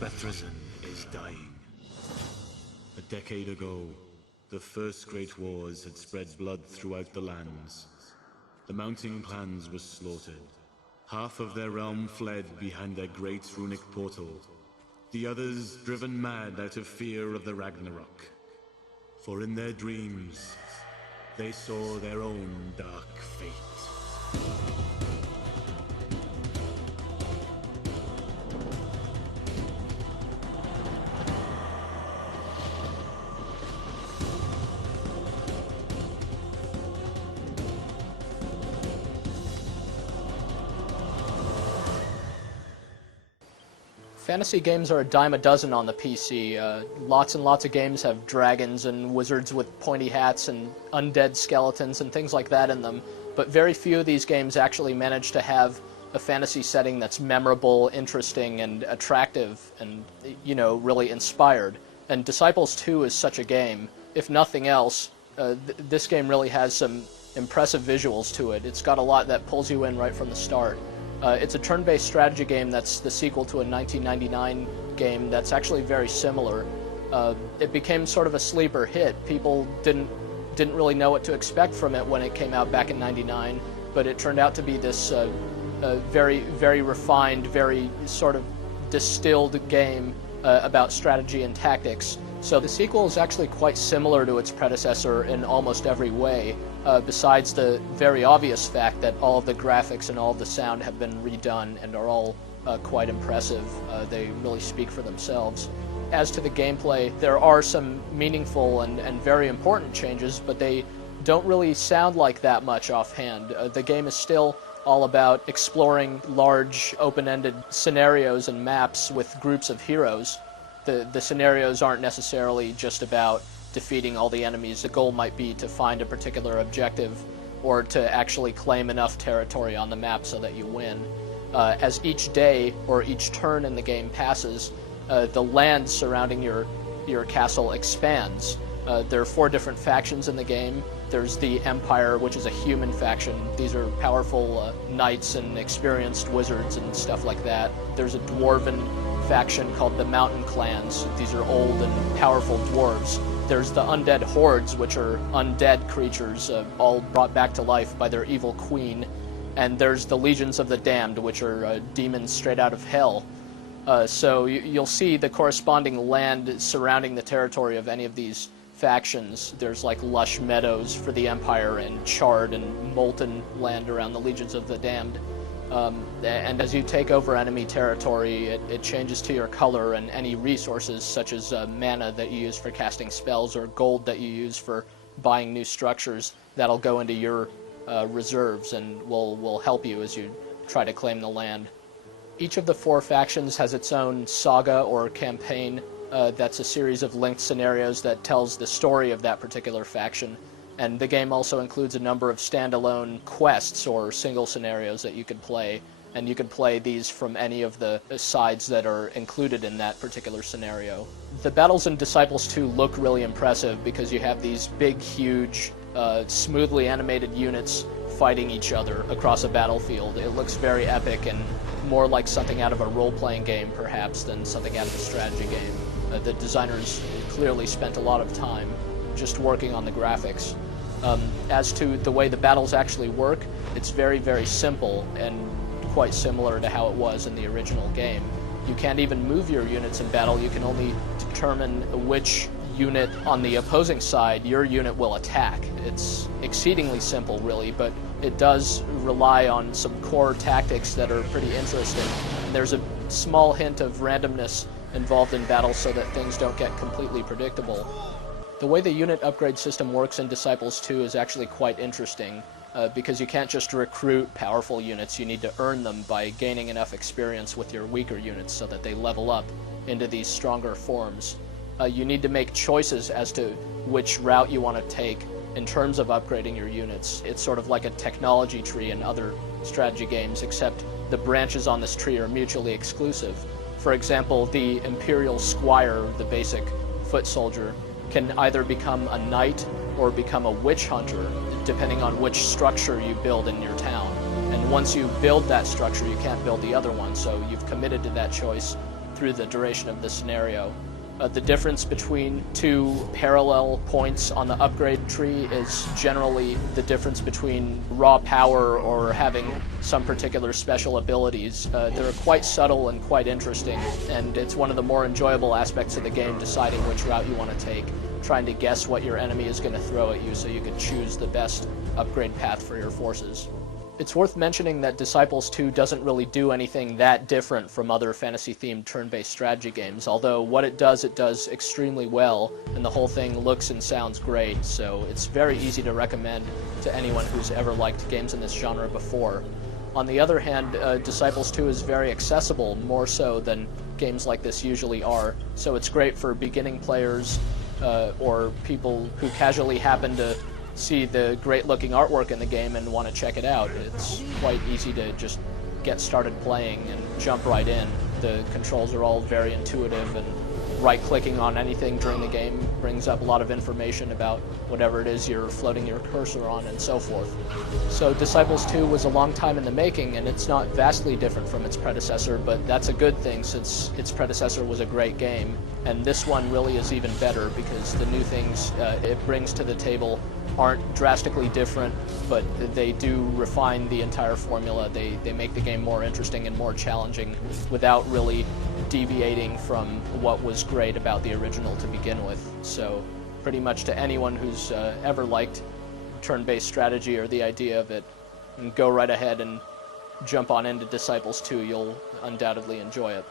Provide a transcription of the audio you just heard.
Bethrison is dying. A decade ago, the first great wars had spread blood throughout the lands. The mounting clans were slaughtered. Half of their realm fled behind their great runic portal. The others driven mad out of fear of the Ragnarok. For in their dreams, they saw their own dark fate. Fantasy games are a dime a dozen on the PC. Lots and lots of games have dragons and wizards with pointy hats and undead skeletons and things like that in them, but very few of these games actually manage to have a fantasy setting that's memorable, interesting, and attractive, and, you know, really inspired. And Disciples 2 is such a game. If nothing else, this game really has some impressive visuals to it. It's got a lot that pulls you in right from the start. It's a turn-based strategy game that's the sequel to a 1999 game that's actually very similar. It became sort of a sleeper hit. People didn't really know what to expect from it when it came out back in '99, but it turned out to be this very, very refined, very sort of distilled game about strategy and tactics. So the sequel is actually quite similar to its predecessor in almost every way, besides the very obvious fact that all of the graphics and all of the sound have been redone and are all quite impressive. They really speak for themselves. As to the gameplay, there are some meaningful and very important changes, but they don't really sound like that much offhand. The game is still all about exploring large, open-ended scenarios and maps with groups of heroes. The scenarios aren't necessarily just about defeating all the enemies. The goal might be to find a particular objective or to actually claim enough territory on the map so that you win. As each day or each turn in the game passes, the land surrounding your castle expands. There are 4 different factions in the game. There's the Empire, which is a human faction. These are powerful knights and experienced wizards and stuff like that. There's a dwarven faction called the Mountain Clans. These are old and powerful dwarves. There's the Undead Hordes, which are undead creatures, all brought back to life by their evil queen. And there's the Legions of the Damned, which are demons straight out of hell. So you'll see the corresponding land surrounding the territory of any of these factions. There's like lush meadows for the Empire and charred and molten land around the Legions of the Damned. And as you take over enemy territory, it changes to your color, and any resources such as mana that you use for casting spells or gold that you use for buying new structures, that'll go into your reserves and will help you as you try to claim the land. Each of the 4 factions has its own saga or campaign. That's a series of linked scenarios that tells the story of that particular faction. And the game also includes a number of standalone quests or single scenarios that you could play, and you could play these from any of the sides that are included in that particular scenario. The battles in Disciples 2 look really impressive because you have these big, huge, smoothly animated units fighting each other across a battlefield. It looks very epic and more like something out of a role-playing game, perhaps, than something out of a strategy game. The designers clearly spent a lot of time just working on the graphics. As to the way the battles actually work, it's very, very simple and quite similar to how it was in the original game. You can't even move your units in battle. You can only determine which unit on the opposing side your unit will attack. It's exceedingly simple, really, but it does rely on some core tactics that are pretty interesting. And there's a small hint of randomness involved in battle so that things don't get completely predictable. The way the unit upgrade system works in Disciples 2 is actually quite interesting, because you can't just recruit powerful units. You need to earn them by gaining enough experience with your weaker units so that they level up into these stronger forms. You need to make choices as to which route you want to take in terms of upgrading your units. It's sort of like a technology tree in other strategy games, except the branches on this tree are mutually exclusive. For example, the Imperial Squire, the basic foot soldier, can either become a knight or become a witch hunter, depending on which structure you build in your town. And once you build that structure, you can't build the other one, so you've committed to that choice. through the duration of the scenario. The difference between two parallel points on the upgrade tree is generally the difference between raw power or having some particular special abilities. They're quite subtle and quite interesting, and it's one of the more enjoyable aspects of the game, deciding which route you want to take, trying to guess what your enemy is going to throw at you so you can choose the best upgrade path for your forces. It's worth mentioning that Disciples 2 doesn't really do anything that different from other fantasy-themed turn-based strategy games, although what it does extremely well, and the whole thing looks and sounds great, so it's very easy to recommend to anyone who's ever liked games in this genre before. On the other hand, Disciples 2 is very accessible, more so than games like this usually are, so it's great for beginning players or people who casually happen to see the great-looking artwork in the game and want to check it out. It's quite easy to just get started playing and jump right in. The controls are all very intuitive, and right-clicking on anything during the game brings up a lot of information about whatever it is you're floating your cursor on and so forth. So Disciples 2 was a long time in the making, and it's not vastly different from its predecessor, but that's a good thing since its predecessor was a great game, and this one really is even better because the new things it brings to the table aren't drastically different, but they do refine the entire formula. They make the game more interesting and more challenging without really deviating from what was great about the original to begin with. So pretty much to anyone who's ever liked turn-based strategy or the idea of it, go right ahead and jump on into Disciples 2. You'll undoubtedly enjoy it.